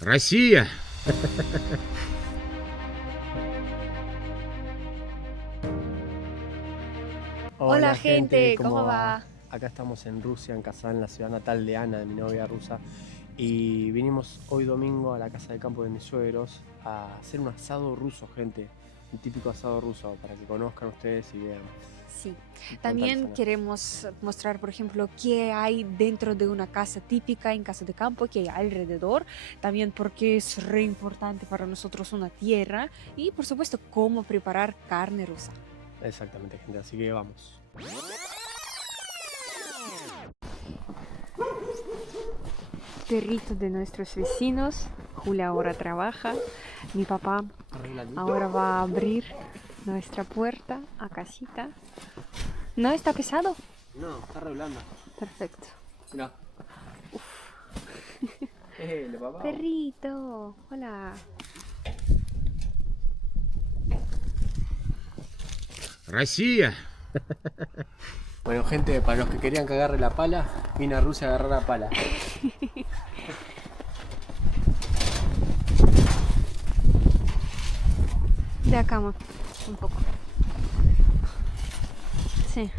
Россия! Hola Hola gente, ¿cómo ¿cómo va? va? Acá estamos en Rusia, en Kazán, en la ciudad natal de Ana, de mi novia rusa. Y vinimos hoy domingo a la casa de campo de mis suegros a hacer un asado ruso, gente. Un típico asado ruso, para que conozcan ustedes y vean. Sí, Y también contarles, Ana. queremos mostrar, por ejemplo, qué hay dentro de una casa típica en casa de campo, qué hay alrededor, también porque es re importante para nosotros una tierra y, por supuesto, cómo preparar carne rusa. Exactamente, gente, así que vamos. Perrito de nuestros vecinos, Julia ahora trabaja, mi papá ahora va a abrir nuestra puerta a casita. ¿No está pesado? No, está re blanda. Perfecto. Mirá. Papá. Perrito, hola. Россия! Bueno, gente, para los que querían que agarre la pala, vine a Rusia a agarrar la pala. De acá, un poco. Sí.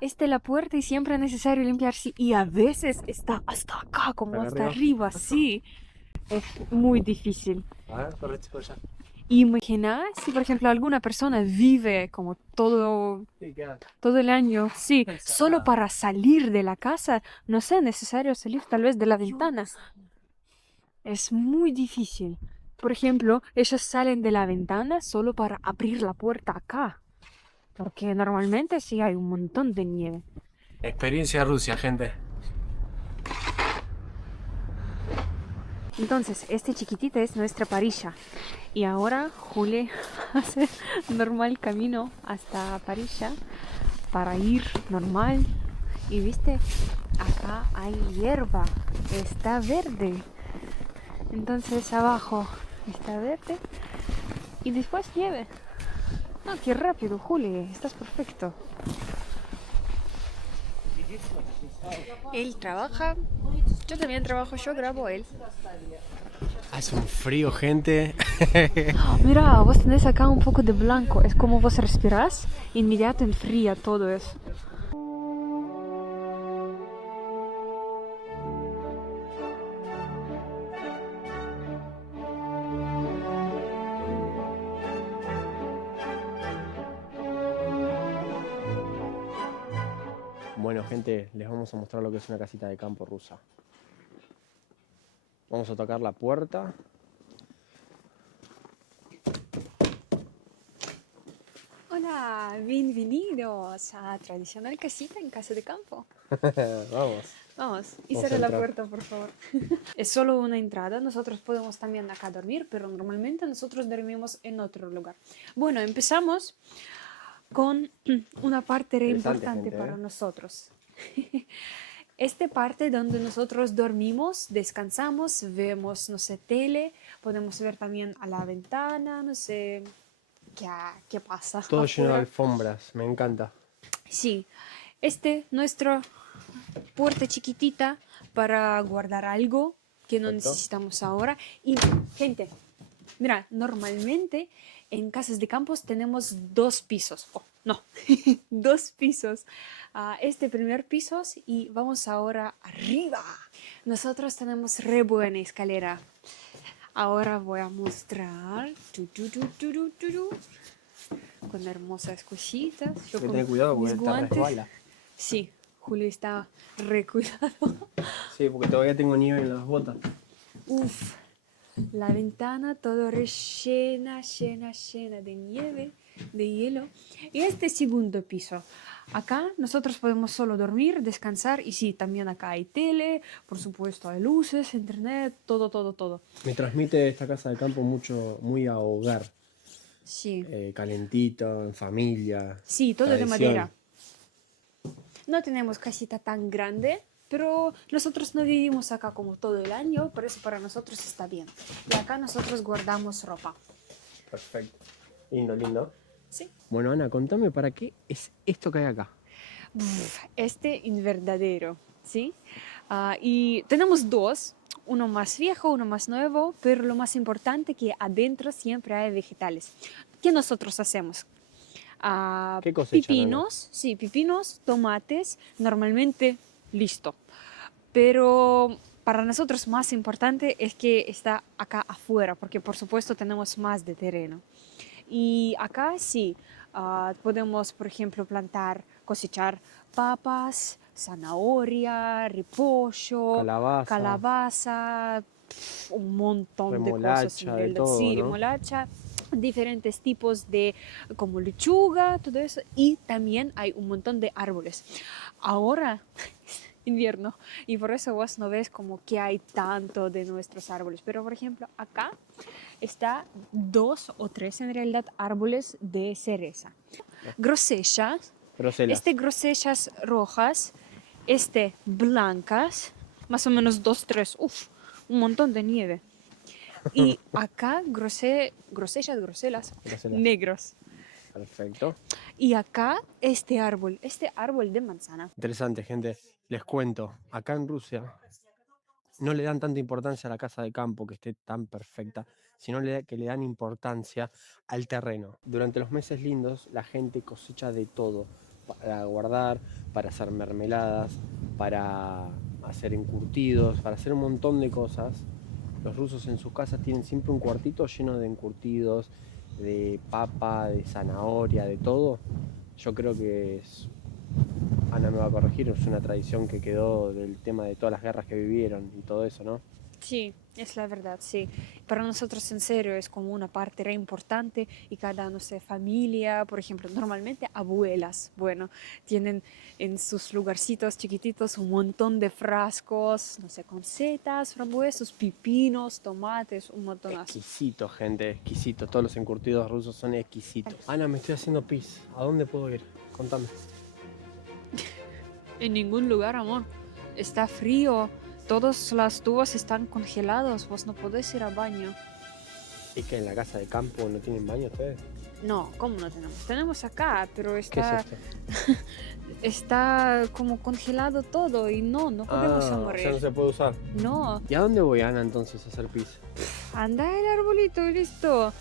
Esta es la puerta y siempre es necesario limpiarse. Y a veces está hasta acá, como hasta arriba, sí. Es muy difícil. A ver, corre, chico, ya. Imagina si, por ejemplo, alguna persona vive como todo Sí, queda. el año, sí, solo Encerrada. para salir de la casa, no sé, necesario salir tal vez de la ventana. Es muy difícil. Por ejemplo, ellos salen de la ventana solo para abrir la puerta acá. Porque normalmente sí hay un montón de nieve. Experiencia Rusia, gente. Entonces, este chiquitito es nuestra parilla. Y ahora Juli hace normal camino hasta Parilla para ir normal. Y viste, acá hay hierba, está verde. Entonces abajo está verde y después nieve. Ah, qué rápido, Juli, estás perfecto. Él trabaja, yo también trabajo, yo grabo él. Hace un frío, gente. Mira, vos tenés acá un poco de blanco, es como vos respirás, inmediato enfría todo eso. Bueno, gente, les vamos a mostrar lo que es una casita de campo rusa. Vamos a tocar la puerta. Hola, bienvenidos a tradicional casita en casa de campo. Vamos. Vamos, y Vamos a cierra la entrar. puerta, por favor. Es solo una entrada, nosotros podemos también acá dormir, pero normalmente nosotros dormimos en otro lugar. Bueno, empezamos con una parte re Interesante, importante gente, para ¿eh? nosotros. Esta parte donde nosotros dormimos, descansamos, vemos, no sé, tele, podemos ver también a la ventana, no sé qué pasa Todo lleno de afuera. alfombras, me encanta. Sí, nuestra puerta chiquitita para guardar algo que no Perfecto. necesitamos ahora. Y, gente, mira, normalmente en casas de campos tenemos dos pisos. Oh, no, dos pisos. Este primer piso y vamos ahora arriba. Nosotros tenemos re buena escalera. Ahora voy a mostrar con hermosas cositas. Yo Hay que con tener cuidado mis porque te guantes. resbala. Sí, Julio está re cuidado. Sí, porque todavía tengo nieve en las botas. Uf, la ventana todo rellena, llena de nieve, de hielo. Y este segundo piso. Acá nosotros podemos solo dormir, descansar y sí, también acá hay tele, por supuesto hay luces, internet, todo. Me transmite esta casa de campo muy a hogar. Sí, Calentito, en familia. sí, todo de Tradición. madera. No tenemos casita tan grande, pero nosotros no vivimos acá como todo el año, por eso para nosotros está bien. Y acá nosotros guardamos ropa. Perfecto. Lindo. Sí. Bueno, Ana, contame para qué es esto que hay acá. Este invernadero. ¿sí? Y tenemos dos, uno más viejo, uno más nuevo, pero lo más importante que adentro siempre hay vegetales. ¿Qué nosotros hacemos? ¿Qué cosechan, Ana? Pepinos, sí, pepinos, tomates, normalmente listo. Pero para nosotros más importante es que está acá afuera, porque por supuesto tenemos más de terreno. Y acá sí, podemos, por ejemplo, plantar, cosechar papas, zanahoria, repollo, Calabaza, calabaza, un montón de cosas en remolacha, de realidad. todo, Sí, ¿no? remolacha, diferentes tipos de como lechuga, todo eso. Y también hay un montón de árboles. Ahora invierno y por eso vos no ves como que hay tanto de nuestros árboles. Pero por ejemplo acá está 2 o 3 en realidad árboles de cereza. Grosechas, Groselas. grosechas rojas, blancas, más o menos 2, 3, un montón de nieve. Y acá grosechas, groselas, Groselas. negros. Perfecto. Y acá este árbol de manzana. Interesante, gente. Les cuento, acá en Rusia no le dan tanta importancia a la casa de campo que esté tan perfecta, sino que le dan importancia al terreno. Durante los meses lindos la gente cosecha de todo, para guardar, para hacer mermeladas, para hacer encurtidos, para hacer un montón de cosas. Los rusos en sus casas tienen siempre un cuartito lleno de encurtidos, de papa, de zanahoria, de todo. Yo creo que es, Ana me va a corregir, es una tradición que quedó del tema de todas las guerras que vivieron y todo eso, ¿no? Sí, es la verdad, sí. Para nosotros en serio es como una parte re importante y cada, no sé, familia, por ejemplo, normalmente abuelas, bueno, tienen en sus lugarcitos chiquititos un montón de frascos, no sé, con setas, frambuesas, pepinos, tomates, un montonazo. Exquisito, gente, exquisito. Todos los encurtidos rusos son exquisitos. Ana, me estoy haciendo pis. ¿A dónde puedo ir? Contame. En ningún lugar, amor. Está frío. Todas las tubas están congeladas. Vos no podés ir al baño. ¿Es que en la casa de campo no tienen baño ustedes? No, ¿cómo no tenemos? Tenemos acá, pero ¿Qué es está, esto? está como congelado todo y no podemos O morir. sea, no se puede usar. No, ¿Y a dónde voy, Ana, entonces a hacer pis? anda el arbolito y listo.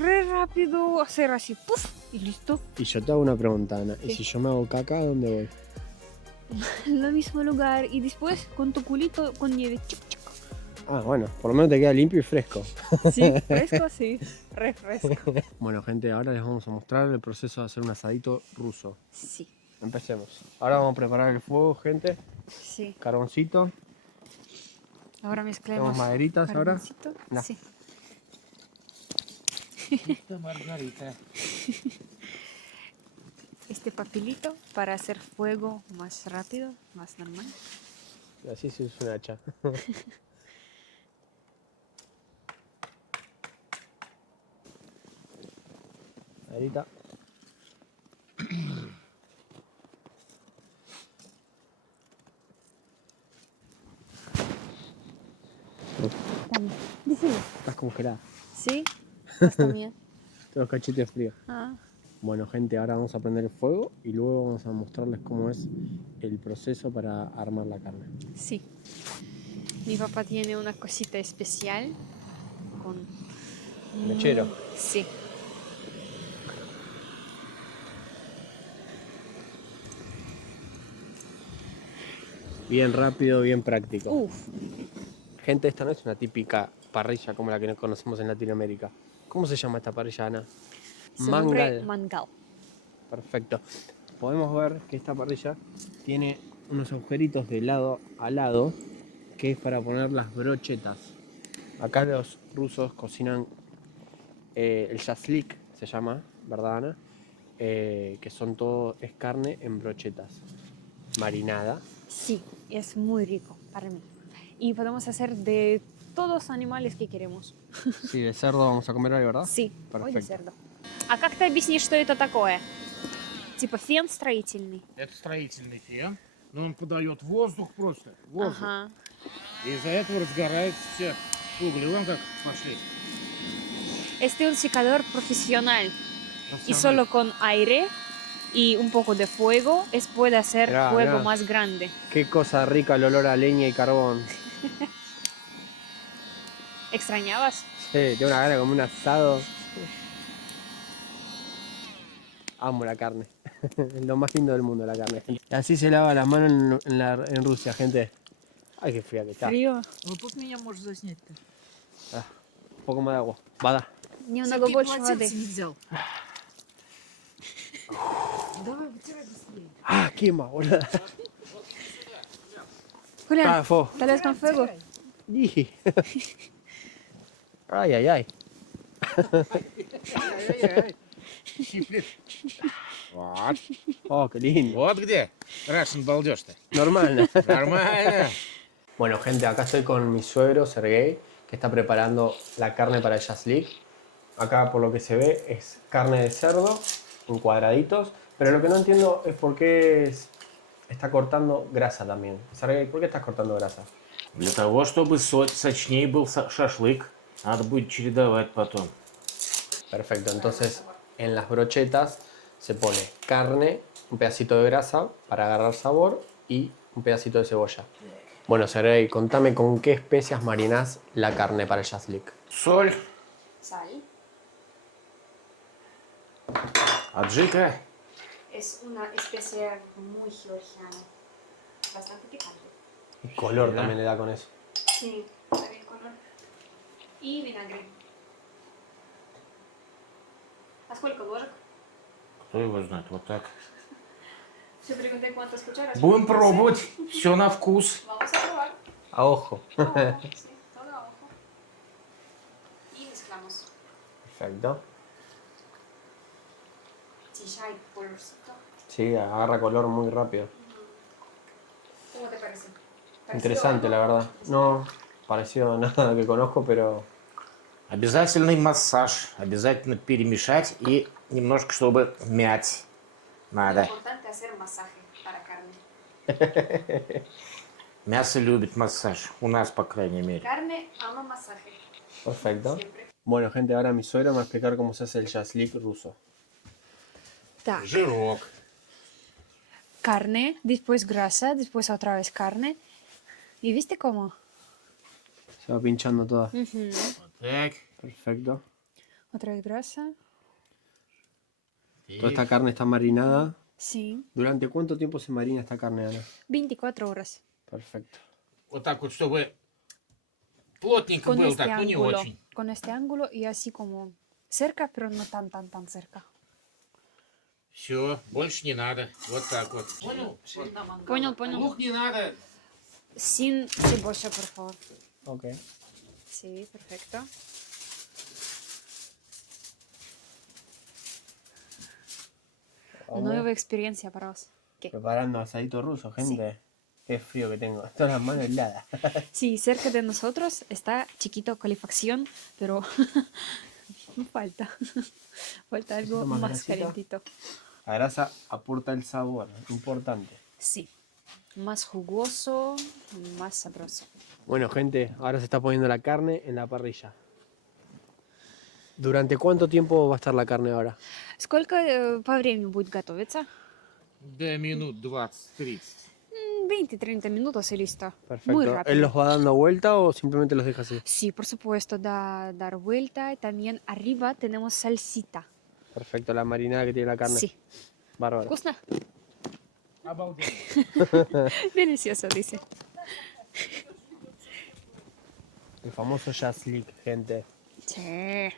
Re rápido hacer así, ¡puf! Y listo. Y yo te hago una pregunta, Ana. ¿Y ¿Qué? si yo me hago caca, a dónde voy? En el mismo lugar y después con tu culito con nieve. Chic, chic. Ah, bueno, por lo menos te queda limpio y fresco. Sí, fresco, sí, re fresco. Bueno, gente, ahora les vamos a mostrar el proceso de hacer un asadito ruso. Sí, Empecemos. Ahora vamos a preparar el fuego, gente. sí. Carboncito. Ahora mezclemos. Tenemos maderitas ahora. carboncito. No. Sí. Margarita. Papelito para hacer fuego más rápido, más normal. Así se usa un hacha. Maderita. Decime. Estás congelada. ¿Sí? ¿Vos también? Tengo los cachetes fríos. Ah, Bueno, gente, ahora vamos a prender el fuego y luego vamos a mostrarles cómo es el proceso para armar la carne. sí. Mi papá tiene una cosita especial con... Mechero. Sí. Bien rápido, bien práctico. Uf, Gente, esta no es una típica parrilla como la que conocemos en Latinoamérica. ¿Cómo se llama esta parrilla, Ana? su nombre Mangal. mangal. Perfecto. Podemos ver que esta parrilla tiene unos agujeritos de lado a lado que es para poner las brochetas. Acá los rusos cocinan el shashlik, se llama, ¿verdad, Ana? Que son todo, es carne en brochetas, marinada. Sí, es muy rico para mí. Y podemos hacer de todos los animales que queremos. Sí, de cerdo vamos a comer hoy, ¿verdad? Sí, hoy de Perfecto. cerdo. А как ты объяснишь, что это такое? Типа фен строительный? Это строительный фен, но он подает воздух просто, воздух. Ага. И из-за этого разгораются все угли. Вон как пошли. Este es un secador profesional y solo con aire y un poco de fuego, puede hacer Mirá, fuego mirá. más grande. Qué cosa rica el olor a leña y carbón. ¿Extrañabas? Sí, tengo una gana como un asado. Amo la carne. Es lo más lindo del mundo la carne, gente. Y así se lava las manos en Rusia, gente. Ay, qué fría que está. Frío. Вот тут меня можешь заснять-то. Ah, un poco más de agua. Bada. Немного Сергей больше полотенце воды. не взял. Давай, вытирай быстрее. Ah, quema, boludo. Julián, Ah, fo. tal vez con fuego. Ih. Ay, ay, ay. Щиплет. Вот. Oh, qué lindo. Вот где Russian балдеж-то. Normal. Нормально. Bueno, gente, acá estoy con mi suegro, Sergey, que está preparando la carne para el shashlik. Acá, por lo que se ve, es carne de cerdo en cuadraditos. Pero lo que no entiendo es por qué está cortando grasa también. Sergey, ¿por qué estás cortando grasa? Для того, чтобы сочнее был шашлык, надо будет чередовать потом. Perfecto, entonces en las brochetas se pone carne, un pedacito de grasa para agarrar sabor y un pedacito de cebolla. Bueno, Sergey, contame con qué especias marinás la carne para el shashlik. Соль, Sal. аджика, Es una especie muy georgiana. Bastante picante. Y color Sí, también le da con eso. Sí, para el color. Y vinagre. ¿A сколько ложек? кто его знает, вот так. Yo pregunté cuántas cucharas. Будем пробовать, все на вкус. Vamos a probar. A ojo. Sí, todo a ojo. Y mezclamos. Perfecto. Sí, ya hay colorcito. Sí, agarra color muy rápido. ¿Cómo te parece? Interesante, la verdad. No, parecido a nada que conozco, pero Обязательный массаж, обязательно перемешать и немножко, чтобы мять Lo надо. importante es hacer masaje para carne. Мясо любит массаж, у нас, по крайней мере. Carne ama masaje. perfecto. Siempre. Bueno, gente, ahora mi suegro me va a explicar cómo se hace el shashlik ruso. Так, Жирок. carne, después grasa, después otra vez carne. ¿Y viste cómo? Se va pinchando toda. Вот так. Perfecto. Otra vez grasa. Toda esta carne está marinada. Sí. ¿Durante cuánto tiempo se marina esta carne, Ana? 24 horas. Perfecto. Вот так вот, чтобы плотненько Con был, este так, ну не ángulo. очень. Con este ángulo y así como cerca, pero no tan cerca. Все, больше не надо. Вот так вот. Понял? Понял, понял. Лук не надо. Sin cebolla, por favor. Ok. Sí, perfecto. Vamos. Nueva experiencia para vos. ¿Qué? Preparando asadito ruso, gente. Qué frío que tengo. Todas las manos heladas. Sí, cerca de nosotros está chiquito calefacción, pero falta. Falta algo más más grasita. calentito. La grasa aporta el sabor, importante. Sí, más jugoso, más sabroso. Bueno, gente, ahora se está poniendo la carne en la parrilla. ¿Durante cuánto tiempo va a estar la carne ahora? Сколько по времени будет готовиться? Да минут 20-30. 20-30 minutos y listo. Perfecto. Muy rápido. ¿Él los va dando vuelta o simplemente los deja así? Sí, por supuesto, dar vuelta. Y también arriba tenemos salsita. Perfecto, la marinada que tiene la carne. Sí. Bárbaro. ¿Вкусно? Обалденно. Delicioso, dice. El famoso shashlik, gente. Sí.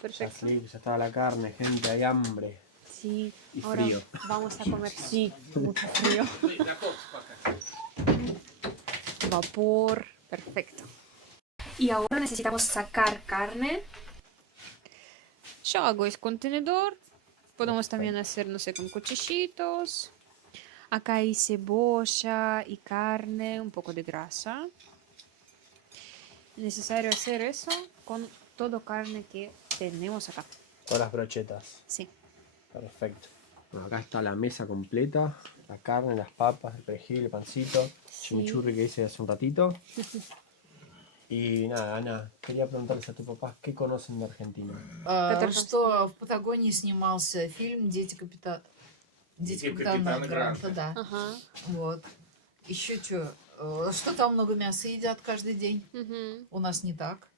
Perfecto. Shashlik, ya estaba la carne, gente, hay hambre. Sí. Y Ahora frío. vamos a comer. Sí, mucho frío. Готовься пока. Vapor. Perfecto. Y ahora necesitamos sacar carne. Yo hago es contenedor. Podemos también hacer, no sé, con cuchillitos. Acá hay cebolla y carne, un poco de grasa. Necesario hacer eso con todo carne que tenemos acá. Todas las brochetas. Sí. Perfecto. Bueno, acá está la mesa completa. La carne, las papas, el perejil, el pancito. Sí. Chimichurri que hice hace un ratito. Y nada, Ana, quería preguntarles a tu papá qué conocen de Argentina. Что в Патагонии снимался фильм «Дети капитана Гранта», да. Ajá. Вот. Еще что там много мяса едят каждый день. Ujú. У нас не так.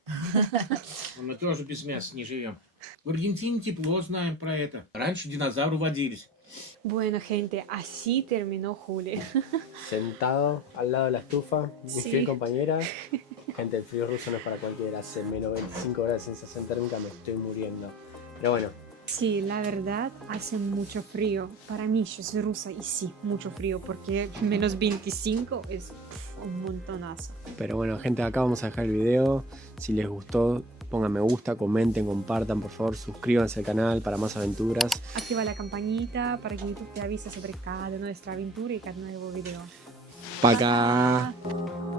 Мы тоже без мяса не живем. В Аргентине тепло, знаем про это. Раньше динозавры водились. Bueno, gente, así terminó Juli. Sentado al lado de la estufa, mi Sí. fiel compañera. Gente, el frío ruso no es para cualquiera. Hace menos 25 grados de sensación térmica, me estoy muriendo. Pero bueno, Sí, la verdad hace mucho frío. Para mí, yo soy rusa y sí, mucho frío, porque menos 25 es un montonazo. pero bueno, gente, acá vamos a dejar el video. Si les gustó, pongan me gusta, comenten, compartan, por favor, suscríbanse al canal para más aventuras. Activa la campanita para que YouTube te avise sobre cada nuestra aventura y cada nuevo video. Pa' acá. Ah.